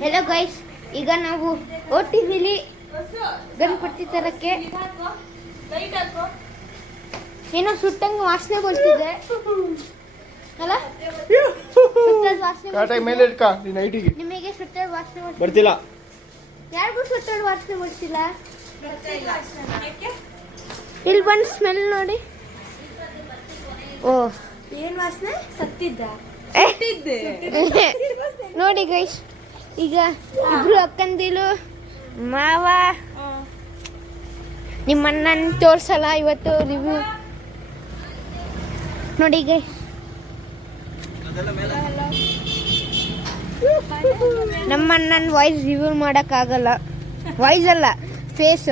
Hello guys, ಈಗ ನಾವು ಹೊರಟಿದ್ದೀವಿ ಗಣಪತಿ ತರಕ್ಕೆ. ಏನೋ ಸುಟ್ಟಂಗೆ ವಾಸನೆ ಬರ್ತಿದೆ ಅಲ್ಲ? ನಿಮಗೆ ಸುಟ್ಟ ವಾಸನೆ ಬರ್ತಿಲ್ಲ? ಯಾರಿಗೂ ಸುಟ್ಟ ವಾಸನೆ ಬರ್ತಿಲ್ಲ? ಇಲ್ಲಿ ಬಂದು ಸ್ಮೆಲ್ ನೋಡಿ. ಓ, ಏನ್ ವಾಸನೆ? ಸತ್ತಿದ್ದ ನೋಡಿ ಗೈಸ್, ಈಗ ಇಬ್ರು ಅಕ್ಕಂದಿಲು ಮಾವ ನಿಮ್ಮಣ್ಣನ ತೋರ್ಸಲ್ಲ ಇವತ್ತು ರಿವ್ಯೂ ನೋಡಿ ಗೈಸ್. ನಮ್ಮಣ್ಣನ ವಾಯ್ಸ್ ರಿವ್ಯೂ ಮಾಡೋಕ್ಕಾಗಲ್ಲ. ವಾಯ್ಸ್ ಅಲ್ಲ, ಫೇಸ್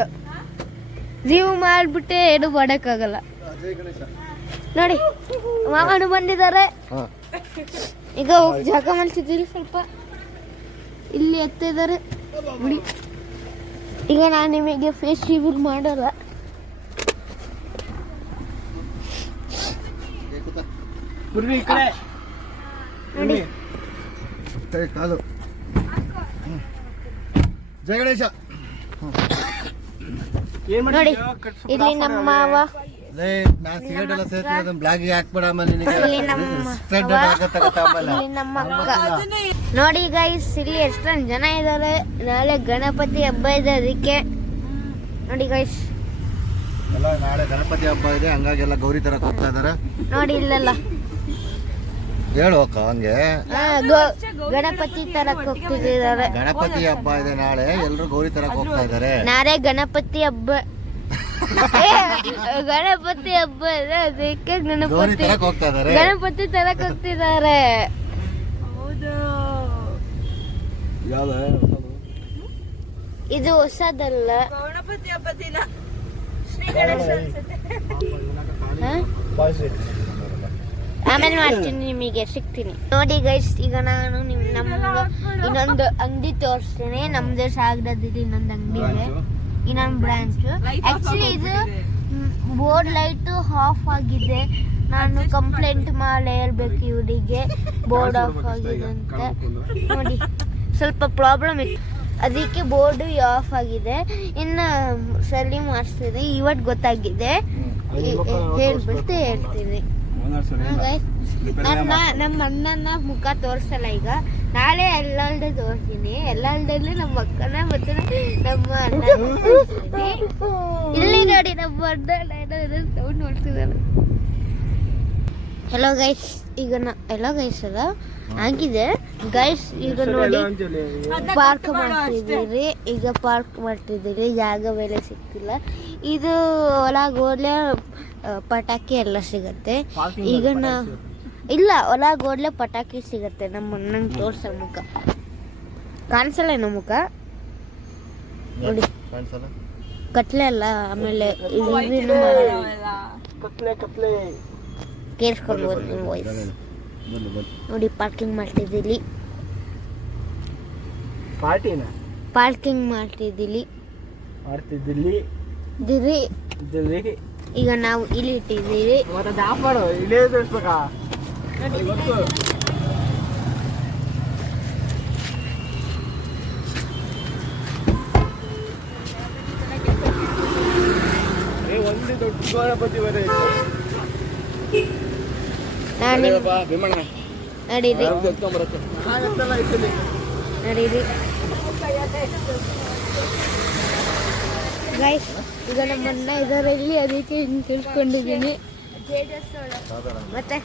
ರಿವ್ಯೂ ಮಾಡಿಬಿಟ್ಟೆ ಏನು ಮಾಡೋಕ್ಕಾಗಲ್ಲ. ನೋಡಿ ಮಾವನು ಬಂದಿದ್ದಾರೆ. ಈಗ ಜಾಗ ಮಲ್ಸಿದ್ದೀರಿ, ಸ್ವಲ್ಪ ಇಲ್ಲಿ ಎತ್ತಿದ್ದಾರೆ ಬಿಡಿ. ಈಗ ನಾನು ನಿಮಗೆ ಫೇಸ್ ರಿವ್ಯೂ ಮಾಡಲ್ಲ. ನೋಡಿ ಕಾಲು ಜಯ ಗಣೇಶ. ನೋಡಿ ಇಲ್ಲಿ ನಮ್ಮ ಮಾವ, ಸಿಗರೇಟ್ ಎಲ್ಲ ಸೇರ್ತೀನಿ ಬ್ಲಾಗಿಗೆ ಹಾಕ್ಬೇಡ. ಇಲ್ಲಿ ನಮ್ಮ ಅಕ್ಕ. ನೋಡಿ ಗೈಸ್, ಇಲ್ಲಿ ಎಷ್ಟೊಂದು ಜನ ಇದ್ದಾರೆ. ನಾಳೆ ಗಣಪತಿ ಹಬ್ಬ ಇದೆ, ಅದಕ್ಕೆ ನೋಡಿ ಗೈಸ್. ನಾಳೆ ಗಣಪತಿ ಹಬ್ಬ ಇದೆ, ಹಂಗಾಗಿ ಎಲ್ಲ ಗೌರಿ ತರಕ್ ಹೋಗ್ತಾ ಇದಾರೆ. ನೋಡಿ ಇಲ್ಲೆಲ್ಲ ಹೇಳು ಅಕ್ಕ, ಹಂಗೆ ಗಣಪತಿ ತರಕ್ ಹೋಗ್ತಿದ್ದಾರೆ. ಗಣಪತಿ ಹಬ್ಬ ಇದೆ ನಾಳೆ, ಎಲ್ರು ಗೌರಿ ತರಕ್ ಹೋಗ್ತಾ ಇದಾರೆ. ನಾಳೆ ಗಣಪತಿ ಹಬ್ಬ ಗಣಪತಿ ಹಬ್ಬ ಇದೆ, ಅದಕ್ಕೆ ಗೌರಿ ತರಕ್ ಹೋಗ್ತಾ ಇದಾರೆ. ಗಣಪತಿ ತರಕ್ ಹೋಗ್ತಿದ್ದಾರೆ. ಇದು ಹೊಸದಲ್ಲ. ಗಣಪತಿ ಹಬ್ಬ ದಿನ ಆಮೇಲೆ ಮಾಡ್ತೀನಿ, ನಿಮಗೆ ಸಿಗ್ತೀನಿ. ನೋಡಿ ಗೈಸ್, ಈಗ ನಾನು ನಮ್ಗೆ ಇನ್ನೊಂದು ಅಂಗಡಿ ತೋರಿಸ್ತೀನಿ. ನಮ್ದು ಸಾಗರದಲ್ಲಿ ಇನ್ನೊಂದು ಅಂಗಡಿ ಇದೆ, ಇನ್ನೊಂದು ಬ್ರಾಂಚ್. ಆಕ್ಚುಲಿ ಇದು ಬೋರ್ಡ್ ಲೈಟ್ ಆಫ್ ಆಗಿದೆ. ನಾನು ಕಂಪ್ಲೇಂಟ್ ಮಾಡಿ ಹೇಳ್ಬೇಕು ಇವರಿಗೆ, ಬೋರ್ಡ್ ಆಫ್ ಆಗಿದೆ ಅಂತ. ನೋಡಿ ಸ್ವಲ್ಪ ಪ್ರಾಬ್ಲಮ್ ಇತ್ತು, ಅದಕ್ಕೆ ಬೋರ್ಡ್ ಆಫ್ ಆಗಿದೆ. ಇನ್ನು ಸರಿ ಮಾಡಿಸ್ತೀನಿ, ಇವತ್ತು ಗೊತ್ತಾಗಿದೆ. ಹೇಳ್ಬಿಟ್ಟು ಹೇಳ್ತೀನಿ. ನಮ್ಮ ಅಣ್ಣನ ಮುಖ ತೋರಿಸಲ್ಲ ಈಗ, ನಾಳೆ ಎಲ್ಲಲ್ದೆ ತೋರಿಸ್ತೀನಿ. ಎಲ್ಲಲ್ದಲ್ಲಿ ನಮ್ಮ ಅಕ್ಕನ ಮತ್ತು ನಮ್ಮ ಅಣ್ಣ ತೋರಿಸ್ತೀನಿ. ಇಲ್ಲಿ ನೋಡಿ ನಮ್ಮ ಅಣ್ಣ ಸೌಂಡ್ ನೋಡ್ತಿದ್ದಾರೆ. ಹೆಲೋ ಗೈಸ್, ಈಗ ಎಲ್ಲೋ ಗೈಸ್ ಅಲ್ಲ ಆಗಿದೆ ಗೈಸ್. ಈಗ ನೋಡಿ ಪಾರ್ಕ್ ಮಾಡ್ತಿದ್ದೀರಿ, ಈಗ ಪಾರ್ಕ್ ಮಾಡ್ತಿದ್ದೀರಿ, ಜಾಗ ಬೇರೆ ಸಿಗ್ತಿಲ್ಲ. ಇದು ಒಳಗೆ ಹೋಗ್ಲೆ ಪಟಾಕಿ ಎಲ್ಲ ಸಿಗತ್ತೆ. ಈಗ ಇಲ್ಲ, ಒಳಗೆ ಹೋಗ್ಲೆ ಪಟಾಕಿ ಸಿಗತ್ತೆ. ನಮ್ಮ ಅಣ್ಣಂಗೆ ತೋರ್ಸೋ ಮುಖ ಕಾಣಿಸಲ್ಲ, ಏನೋ ಮುಖ ನೋಡಿ, ಕತ್ಲೆ ಅಲ್ಲ. ಆಮೇಲೆ ಕೇಳಿಸ್ಕೊಳ್ಬೋದು ನಿಮ್ಮ ವಾಯ್ಸ್. ನೋಡಿ ಪಾರ್ಕಿಂಗ್ ಮಾಡ್ತಿದ್ದೀವಿ, ಪಾರ್ಕಿಂಗ್ ಮಾಡ್ತಿದ್ದೀವಿ. ಈಗ ನಾವು ಇಲ್ಲಿ ಇಟ್ಟಿದ್ದೀವಿ. ಒಂದು ದೊಡ್ಡ ಗಣಪತಿ ಬರೀ ನಡೀರಿ ನಡೀರಿ ಗೈಸ್. ಈಗ ನಮ್ಮ ಅಣ್ಣ ಇದ್ದಾರೆ ಇಲ್ಲಿ, ಅದಕ್ಕೆ ಹಿಂಗೆ ತಿಳ್ಕೊಂಡಿದ್ದೀನಿ. ಮತ್ತೆ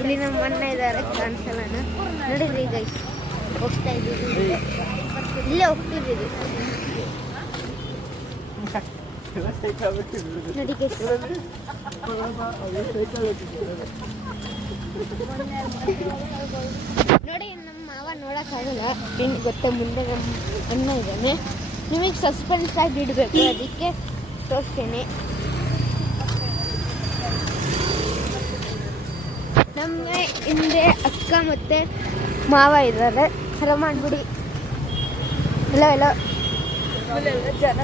ಇಲ್ಲಿ ನಮ್ಮ ಅಣ್ಣ ಇದ್ದಾರೆ, ಕಾಣಿಸಲ್ಲ. ನಡೀರಿ ಗೈಸ್, ಹೋಗ್ತಾ ಇದ್ದೀವಿ, ಇಲ್ಲೇ ಹೋಗ್ತಿದ್ದೀವಿ. ನಡಿ ಗೈಸ್. ನೋಡಿ ನಮ್ಮ ಮಾವ ನೋಡೋಕ್ಕಾಗಲ್ಲ, ಏನು ಗೊತ್ತಾ, ಮುಂದೆ ನಮ್ಮ ಅಣ್ಣ ಇದ್ದಾನೆ. ನಿಮಗೆ ಸಸ್ಪೆನ್ಸ್ ಆಗಿ ಇಡಬೇಕು, ಅದಕ್ಕೆ ತೋರಿಸ್ತೇನೆ. ನಮ್ಮ ಹಿಂದೆ ಅಕ್ಕ ಮತ್ತು ಮಾವ ಇದ್ದಾರೆ. ಹರ ಮಾಡಿಬಿಡಿ. ಎಲ್ಲ ಜನ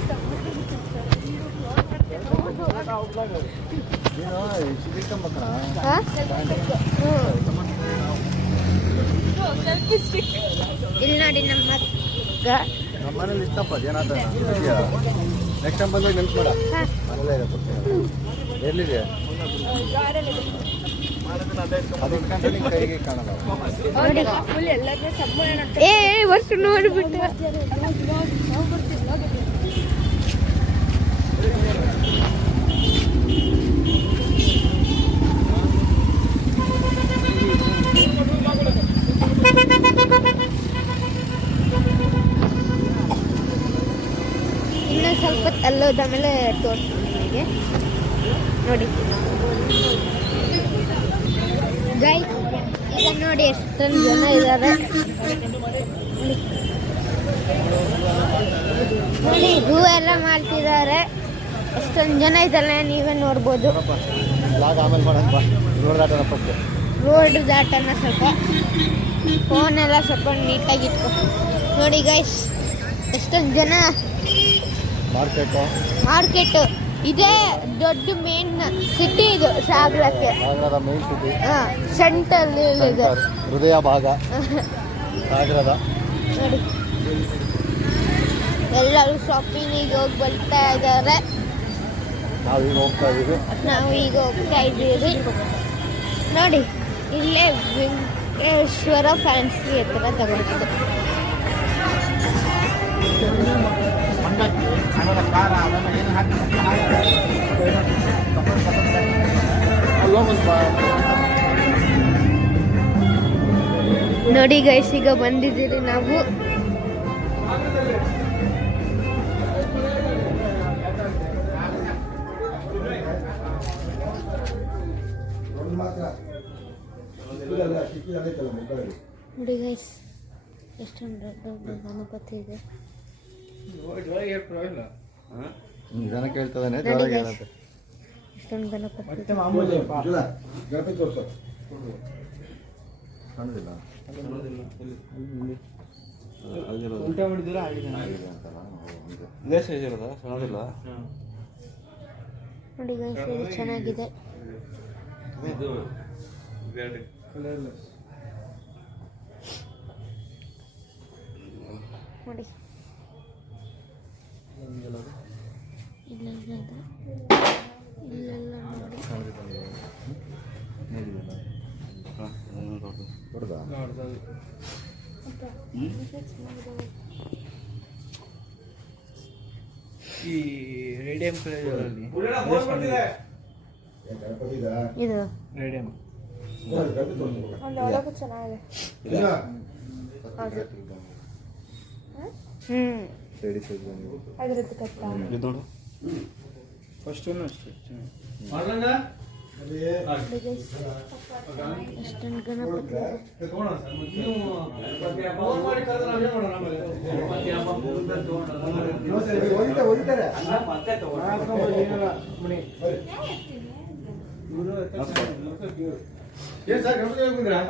ಇಲ್ಲಿ ನೋಡಿ ನಮ್ಮ ಮಗ. ನಮ್ಮ ಮನೇಲಿ ಇಷ್ಟಪ್ಪ ಏನಾದ ನೆಕ್ಸ್ಟ್ ಟೈಮ್ ಬಂದಾಗ ನೆನ್ಪು ಮಾಡ ಹಾ. ಮನೇಲೇ ಇದೆ ಎಲ್ಲಿದೆ ಅದು ಇಟ್ಕೊಂಡ್ರೆ ನಿಂಗೆ ಕೈಗೆ ಕಾಣಲ್ಲ. ನೋಡಿ ಏ ವರ್ಷ ನೋಡ್ಬಿಟ್ಟು ಇನ್ನೊಂದು ಸ್ವಲ್ಪ ಅಲ್ಲೋದ ಮೇಲೆ ತೋರಿಸ್ತೀನಿ ನಿಮಗೆ. ನೋಡಿ ಗೈಸ್, ಈಗ ನೋಡಿ ಎಷ್ಟೊಂದು ಜನ ಇದ್ದಾರೆ. ನೋಡಿ ಹೂ ಎಲ್ಲ ಮಾಡ್ತಿದ್ದಾರೆ. ಎಷ್ಟೊಂದು ಜನ ಇದ್ದಾರೆ, ನೀವೇ ನೋಡ್ಬೋದು. ಬ್ಲಾಗ್ ಆಮೇಲೆ ಮಾಡೋಣ ನೋಡ್ದಾಟನ ಫಸ್ಟ್. ರೋಡ್ ದಾಟನ ಸ್ವಲ್ಪ ಫೋನೆಲ್ಲ ಸ್ವಲ್ಪ ನೀಟಾಗಿ ಇಟ್ಕೊ. ನೋಡಿ ಗೈಸ್, ಎಷ್ಟೊಂದು ಜನ. ಮಾರ್ಕೆಟ್ ಇದೇ ದೊಡ್ಡ ಮೇನ್ ಸಿಟಿ, ಇದು ಸಾಗರಕ್ಕೆ ಸಾಗರದ ಮೇನ್ ಸಿಟಿ, ಸೆಂಟರ್ ಇದೆ, ಹೃದಯ ಭಾಗ ಸಾಗರದ. ನೋಡಿ ಎಲ್ಲರೂ ಶಾಪಿಂಗಿಗೆ ಹೋಗಿ ಬರ್ತಾ ಇದ್ದಾರೆ. ನಾವೀಗ ಹೋಗ್ತಾ ಇದ್ದೀವಿ. ನಾವು ಈಗ ಹೋಗ್ತಾ ಇದ್ದೀವಿ. ನೋಡಿ ಇಲ್ಲೇ ವೆಂಕಟೇಶ್ವರ ಫ್ಯಾನ್ಸಿ ಹತ್ರ ತಗೊಂಡಿದ್ದು. ನೋಡಿ ಗೈಸ್, ಈಗ ಬಂದಿದ್ದೀರಿ ನಾವು. ನೋಡಿ ಗೈಸ್, ಎಷ್ಟೊಂದು ದೊಡ್ಡ ಗಣಪತಿ ಇದೆ. ಜನ ಕೇಳ್ತದಾನೆ ನೋಡಿ ಗೈಸ್, ಎಷ್ಟೊಂದು ಗಣಪತಿ ಇದೆ. ಗಣಪತಿ ತೋರ್ಸೋ ಕಾಣುದಿಲ್ಲ. ಉಲ್ಟಾ ಮಾಡಿದ್ದೀರಾ ಸಣ್ಣದಿಲ್ಲ. ನೋಡಿ ಗೈಸ್, ಇದು ಚೆನ್ನಾಗಿದೆ. ನೋಡಿ ಇಲ್ಲೆಲ್ಲ ನೋಡಿ ಈ ರೇಡಿಯಂ ಕಾಲೇಜಲ್ಲಿ ಇದು ರೇಡಿಯಂ ಚೆನ್ನಾಗಿದೆ. ನೋಡು ಫಸ್ಟ್ ಅಷ್ಟೇ ಎಷ್ಟೊಂದು ಗಣಪತಿ ಇದೆ.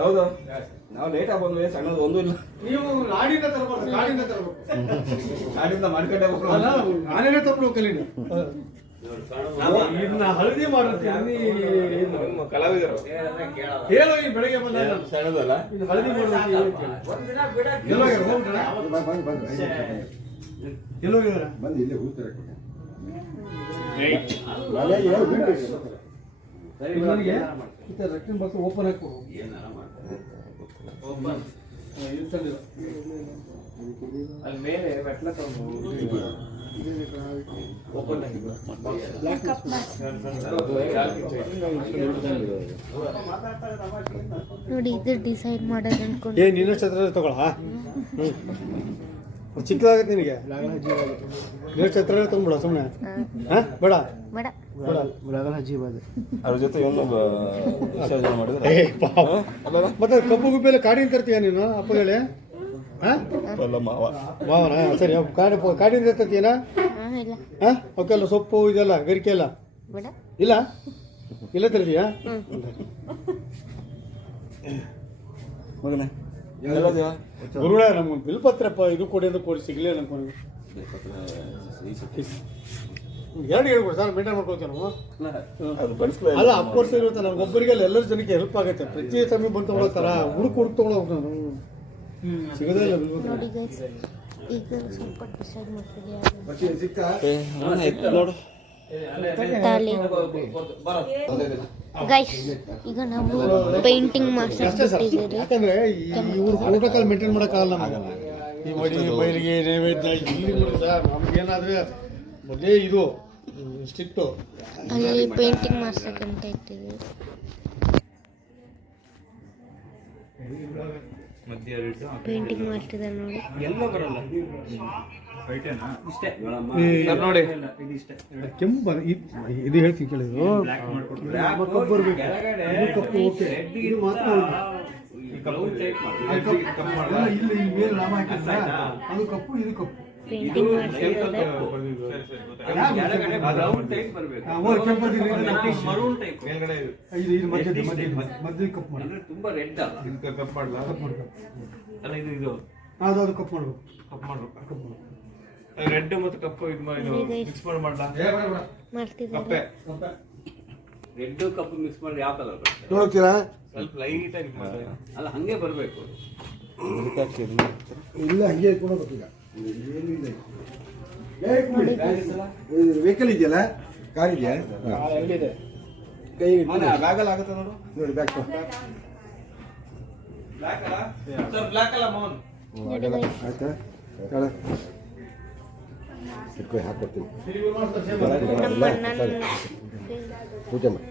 ಹೌದು, ನಾವು ಲೇಟ್ ಆಗಿ ಬಂದ್ವಿ. ಸಣ್ಣದು ಒಂದು ಇಲ್ಲ. ನೀವು ನಾಡಿಂದ ತರಬಾರ್ದು, ನಾಡಿಂದ ತರಬೇಕು. ನಾಡಿಂದ ಮಾಡ್ಕೊಂಡೆ ನಾನೇ ತಪ್ಪಬೇಕು ಕಲೀನಿ. ಇದನ್ನ ಹಳದಿ ಮಾಡುತ್ತೀನಿ ಕಲಾವಿದರು ಹೇಳೋ. ಈ ಬೆಳಗ್ಗೆ ಬಂದಾಗ ಸಣ್ಣದಲ್ಲ, ಇದು ಹಳದಿ ಮಾಡೋದಕ್ಕೆ ಎಲ್ಲೋಗಿದಾರ ಬಂದು ಇಲ್ಲೇ ಹೋಗ್ತಾರೆ. ನನಗೆ ರಕ್ತಿನ ಬಸ್ ಓಪನ್ ಹಾಕ್ಕೊಡು. ಅಲ್ಲಿ ಮೇಲೆ ಮೆಟ್ಲ ನೋಡಿ ಇದು ಡಿಸೈಡ್ ಮಾಡೋದು ಅನ್ಕೊಂಡು. ಏ ನಿನ್ನ ಛತ್ರ ತಗೊಳ ಚಿಕ್ಕದಾಗತ್ತೆ ನಿನಗೆ. ನಿನ್ನ ಛತ್ರ ತಗೊಂಡ್ಬಿಡ ಸುಮ್ಮನೆ. ಬೇಡ ಬೇಡ. ಅದ್ರ ಜೊತೆ ವಿಸರ್ಜನೆ ಮಾಡಿದ್ರೆ ಮತ್ತೆ ಕಬ್ಬು ಗುಬ್ಬಿ ಎಲ್ಲ ಕಾಡಿನ ತರ್ತೀಯ ನೀನು ಅಪ್ಪಗಳೇ? ಮಾವನ ಸರಿ, ಕಾಡಿನ ತರ್ತೀಯನ? ಇಲ್ಲ ಅವಕ್ಕೆಲ್ಲ ಸೊಪ್ಪು ಇದೆಲ್ಲ ಗರಿಕೆ ಎಲ್ಲ ಬೇಡ. ಇಲ್ಲ ಇಲ್ಲ ತರ್ತೀಯಾ? ಮಗನೇ ಗುರುಗಳ ನಮ್ಗೆ ಬಿಲ್ಪತ್ರಪ್ಪ ಇದು ಕೊಡಿ ಅಂತ ಕೊಡಿ ಸಿಗ್ಲಿಲ್ಲ ಅನ್ಕೊಂಡು. ಎರಡು ಹೇಳ್ಕೊಡಿ ಸರ್, ಮೇಂಟೈನ್ ಮಾಡ್ಕೊಳ್ತೀವಿ ನಾವು. ಅದು ಬಳಸ್ಕೊಳ್ಳಿ. ಅಲ್ಲ ಅಫ್ಕೋರ್ಸ್ ಇರುತ್ತೆ, ನಮ್ಗೆ ಒಬ್ಬರಿಗೆ ಎಲ್ಲರ ಜನಕ್ಕೆ ಹೆಲ್ಪ್ ಆಗುತ್ತೆ. ಪ್ರತಿ ಸಮಯ ಬಂದು ತೊಗೊಳತ್ತಾರ, ಹುಡುಕ್ ತೊಗೊಳೋದು ನಾನು ಸಿಗೋದೇ ಇಲ್ಲ. ನೋಡಿ ಗೈಸ್, ಈಗ ಸ್ವಲ್ಪ ಡಿಸೈಡ್ ಮಾಡ್ತೀವಿ ನೋಡು ತಾಳಿ. ಗೈಸ್ ಈಗ ನಾವು ಪೇಂಟಿಂಗ್ ಮಾಡ್ಸಿಟ್ಟಿದ್ದೀರಿ. ಯಾಕಂದ್ರೆ ಇವ್ರು ಪ್ರೋಟೋಕಾಲ್ ಮೇಂಟೈನ್ ಮಾಡೋಕ್ಕಾಗಲ್ಲ ನಮಗೆ. ಈ ಮಡಿ ಬೈಲಿಗೆ ನೈವೇದ್ಯ ಇಲ್ಲಿ ನೋಡಿ ಸರ್, ನಮ್ಗೇನಾದ್ರೆ ಮೊದಲೇ ಇದು ಸ್ಟ್ರಿಕ್ಟು. ಅಲ್ಲಿ ಪೇಂಟಿಂಗ್ ಮಾಡ್ಸಕ್ಕಂತ ಇಟ್ಟಿದ್ದೀವಿ. ಪೇಂಟಿಂಗ್ ಮಾಡ್ತಿದ್ದಾರೆ ನೋಡಿ. ನೋಡಿ ಕೆಂಪು ಇದು ಹೇಳ್ತೀನಿ ಕೇಳಿದ್ರು ಕಪ್ಪು ಬರಬೇಕು. ಇದು ಕಪ್ಪು ಓಕೆ, ಇದು ಮಾತ್ರ ಇಲ್ಲಿ ಮೇಲೆ ನಾಮ ಹಾಕಿದ್ರೆ ಅದು ಕಪ್ಪು, ಇದು ಕಪ್ಪು. ಪೇಂಟಿಂಗ್ ಮಾಡ್ತಿದ್ದಾರೆ. ಇದು ಮಧ್ಯ ಕಪ್ಪು ಮಾಡಿ, ತುಂಬಾ ರೆಡ್ ಕಪ್ ಮಾಡಲ್ಲ ಅಲ್ಲ, ಇದು ಅದು ಕಪ್ಪು ಮಾಡ್ಬೇಕು. ಕಪ್ಪು ರೆಡ್ ಮತ್ತು ಕಪ್ಪು ಇದು ಮಿಕ್ಸ್ ಮಾಡಲ್ಲ ಮಾಡ್ತಿದ್ದಾರೆ. ರೆಡ್ ಕಪ್ಪು ಮಿಕ್ಸ್ ಮಾಡಿ ಯಾವ ಕಲರ್ ನೋಡ್ತೀರಾ? ಸ್ವಲ್ಪ ಲೈಟ್ ಆಗಿ ಅಲ್ಲ, ಹಂಗೆ ಬರಬೇಕು. ಇಲ್ಲ ಹಂಗೆ ಇಟ್ಕೊಳ್ಬೇಕು. ಈಗ ವೆಹಿಕಲ್ ಇದೆಯಲ್ಲ, ಕಾರ್ ಇದೆಯಾ? ಕೈ ಬ್ಯಾಗಲ್ಲಿ ಆಗುತ್ತೆ ನೋಡು. ನೋಡಿ ಬ್ಯಾಗ್ ಬ್ಲಾಕ್ ಅಲ್ಲ ಮೋಹನ್. ಆಯ್ತಾ? ಇಟ್ಕೊಂಡು ಹಾಕ್ಕೊಡ್ತೀನಿ. ನಮ್ಮ ಅಣ್ಣನ ಪೂಜೆ ಮಾಡಿ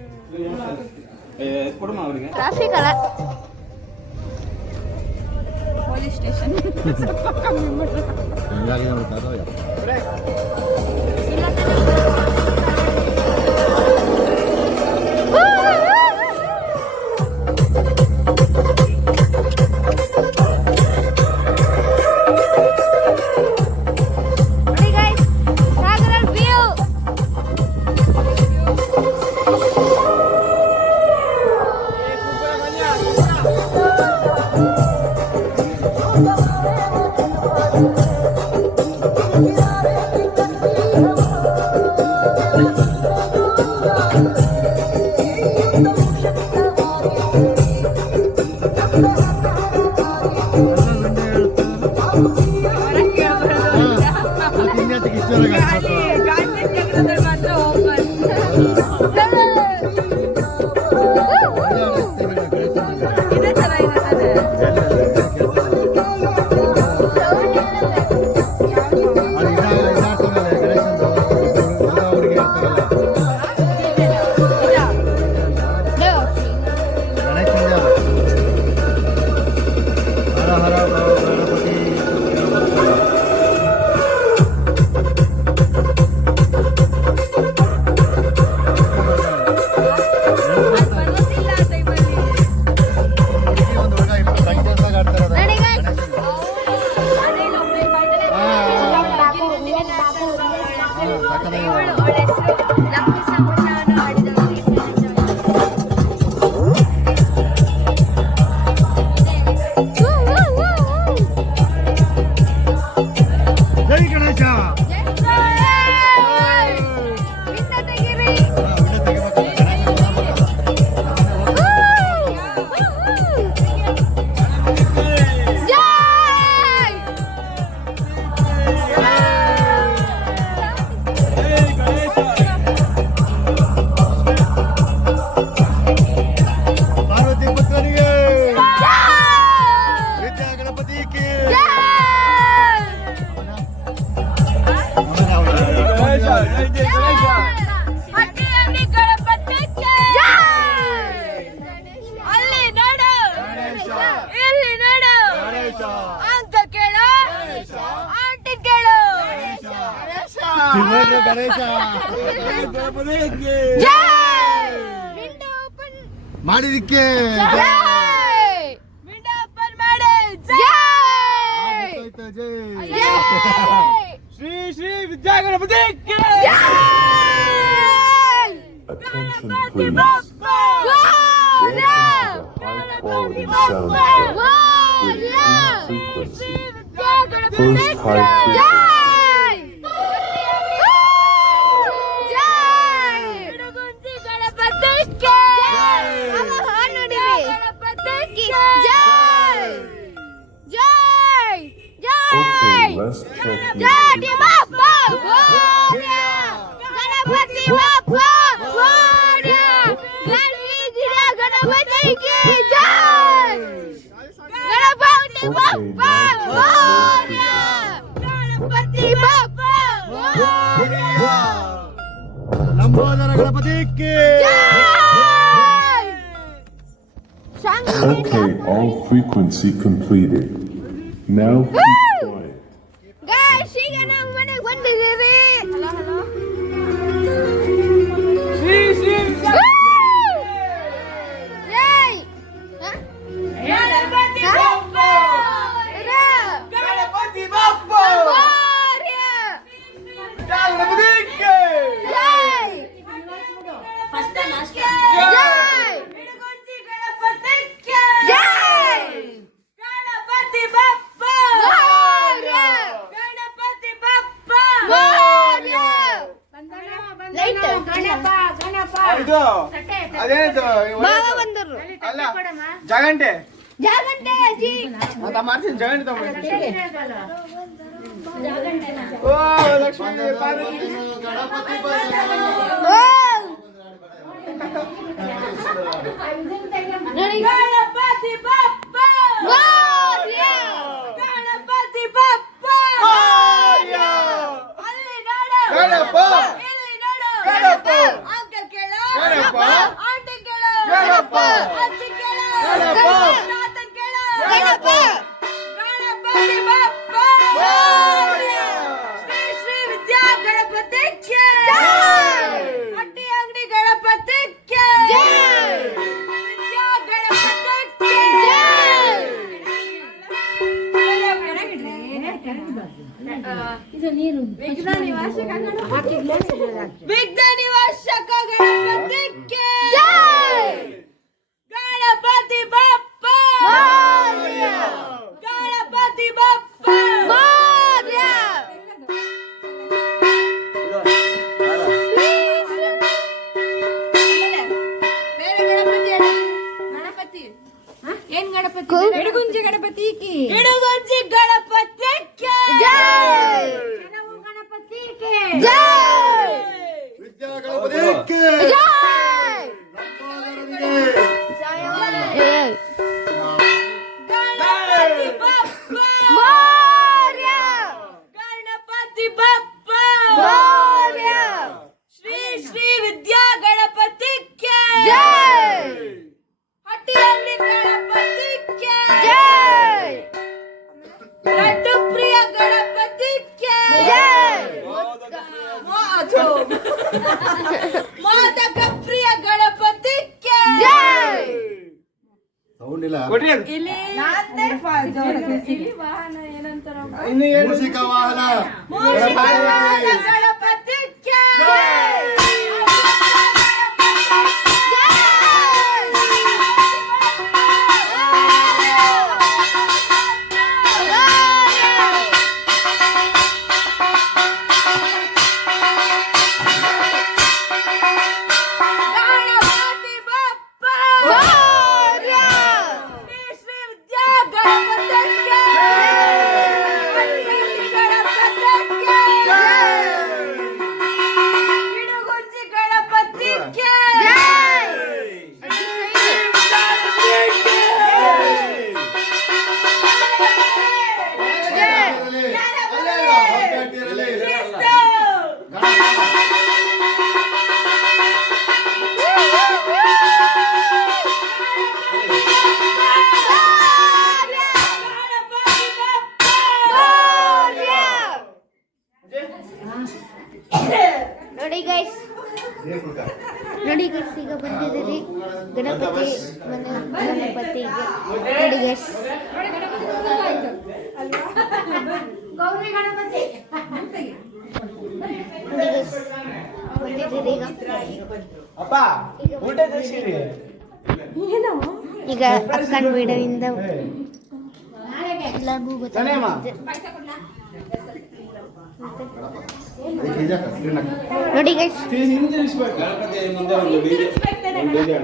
ಕೊಡಮ್ಮ ಅವರಿಗೆ. ಟ್ರಾಫಿಕ್ ಅಲ್ಲ, ಪೊಲೀಸ್ ಸ್ಟೇಷನ್. ಮಾಡಿದಕ್ಕೆ Shri Shri Vidyaganapati. Attention please. Welcome to the high quality sound show with Dream Frequency. First high frequency. let's check Ganapati ಬಪ್ಪ ಮೋರ್ಯ ಗಣಪತಿ ಬಪ್ಪ ಮೋರ್ಯ ಗಣೇಶ ಗಣಪತಿಗೆ ಜೈ ಗಣಪತಿ ಬಪ್ಪ ಮೋರ್ಯ ಗಣಪತಿ ಬಪ್ಪ ಮೋರ್ಯ ಲಂಬೋದರ ಗಣಪತಿಗೆ Okay, all frequency completed. Now keep quiet. Guys ಈಗ ನಾವು ಮನೆಗೆ ಬಂದಿದ್ದೀವಿ. ಜೈ ಗಣಪತಿ ಬಪ್ಪ ಗಣಪತಿ ಬಪ್ಪ ಮೋರ್ಯ ಗಣಪತಿಗೆ ಜೈ ಫಸ್ಟ್ ಲಾಸ್ಟ್ ಜೈ ಜೈ ಗಣಪತಿ ಬಪ್ಪ ಮೋರ್ಯ ಗಣಪತಿ ಬಪ್ಪ ಮೋರ್ಯ ಲೈಟ್ ಇದು ಅದೇನಿದು ಮಾವ ಬಂದರು ಅಲ್ಲ ಜಗಂಟೆ ಜಾಗಂಟೆ ಅಜ್ಜಿ ಅಂತ ಮಾಡ್ತೀನಿ ಜಗಂಟೆ ತಗೊಂಡ್ಬರ್ತೀನಿ. ಓ ಲಕ್ಷ್ಮೀ ಪಾರ್ವತಿ ಓ ನೋಡಿ ಗಣಪತಿ ಬಪ್ಪ ಮೋರ್ಯ ಗಣಪತಿ ಬಪ್ಪ ಮೋರ್ಯ ಅಲ್ಲಿ ನೋಡು ಗಣಪ ಇಲ್ಲಿ ನೋಡು ಗಣಪ ಅಂಕಲ್ ಕೇಳ ಗಣಪ ಆಂಟಿ ಕೇಳ ಗಣಪ ಅಜ್ಜಿ ಕೇಳ ಗಣಪ ತಾತನ್ ಕೇಳ ಗಣಪ ಗಣಪತಿ ಬಪ್ಪ ಮೋರ್ಯ ಶ್ರೀ ಶ್ರೀ ವಿದ್ಯಾ ಗಣಪತಿಗೆ ಹಟ್ಟಿ ಅಂಗಡಿ ಗಣಪತಿಗೆ ವಿದ್ಯಾ ಗಣಪತಿಗೆ ವಿಘ್ನ ನಿವಾಸಕ ಗಣಪತಿಗೆ ಗಣಪತಿ ಬಪ್ಪ ಮೋರ್ಯ ಗಣಪತಿ ಬಪ್ಪ ಮೋರ್ಯ ಬೇರೆ ಗಣಪತಿ ಗಣಪತಿ ಏನ್ ಗಣಪತಿ ಎಡಗುಂಜಿ ಗಣಪತಿ ಕಿ ಇಡುಗುಂಜಿ ಗಣಪತಿಗೆ ಜೈ ಗಣಪತಿಗೆ ಜೈ ವಿದ್ಯಾ ಗಣಪತಿಗೆ ಜೈ ಗಣಪತಿ ಬಪ್ಪ ಮೋರ್ಯ ಗಣಪತಿ ಬಪ್ಪ ಮೋರ್ಯ ಶ್ರೀ ಶ್ರೀ ವಿದ್ಯಾ ಗಣಪತಿಗೆ ಜೈ ಹಟ್ಟಿಯಲ್ಲಿ ಗಣಪತಿಗೆ ಜೈ ಲಡ್ಡು ಪ್ರಿಯ ಗಣಪತಿಗೆ ಜೈ ಮೋದಕ ಪ್ರಿಯ ಗಣಪತಿಗೆ ಜೈ ಸೌಂಡ್ ಇಲ್ಲ ಕೊಡ್ರಿ ಅದು. ಇಲ್ಲಿ ವಾಹನ ಏನಂತಾರ ಇನ್ನು ಏನು ಮೂಷಿಕ ವಾಹನ ಮೂಷಿಕವಾಹನ ಗಣಪತಿಗೆ ಜೈ ಗಣಪತಿ ಬಪ್ಪ ಮೋರ್ಯ ಶ್ರೀ ಶ್ರೀ ವಿದ್ಯಾ ಗಣಪತಿಗೆ ಹಟ್ಟಿಯಲ್ಲಿ ಗಣಪತಿಗೆ ಇಡುಗುಂಜಿ ಗಣಪತಿಗೆ ನೋಡಿ ಗೈಸ್ ನೋಡಿ ಗೈಸ್ ಈಗ ಬಂದಿದ್ದೀರಿ ಗಣಪತಿ ಮನೆ ಗಣಪತಿಗೆ ನೋಡಿ ಗೈಸ್ ಗೌರಿ ಗಣಪತಿ ನೋಡಿ ಗೈಸ್ ಬಂದಿದ್ದೀರಿ ಅಪ್ಪ ಊಟ ತರಿಸಿರಿ ಈಗ ಅಕ್ಕನ ವಿಡಿಯೋಯಿಂದ ಎಲ್ಲರಿಗೂ ಸನೇಮ ನೋಡಿ ಗೈಸ್ ಹಿಂದೆ ಇಳಿಸ್ಬೇಕು. ಗಣಪತಿ ಮುಂದೆ ಒಂದು ಡಿಜೆ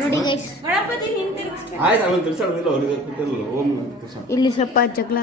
ನೋಡಿ ಗೈಸ್ ಗಣಪತಿ ಹಿಂತಿರುಗಿಸ್ಬೇಕು. ಆಯ್ತು ಆಮೇಲೆ ತಿರ್ಸಾಡೋದಿಲ್ಲ ಅವ್ರಿಗೆ ಕೂತಿರಲ್ಲ ಓಂ ತಿರ್ಸಾಡ ಇಲ್ಲಿ ಸ್ವಲ್ಪ ಜಗಳ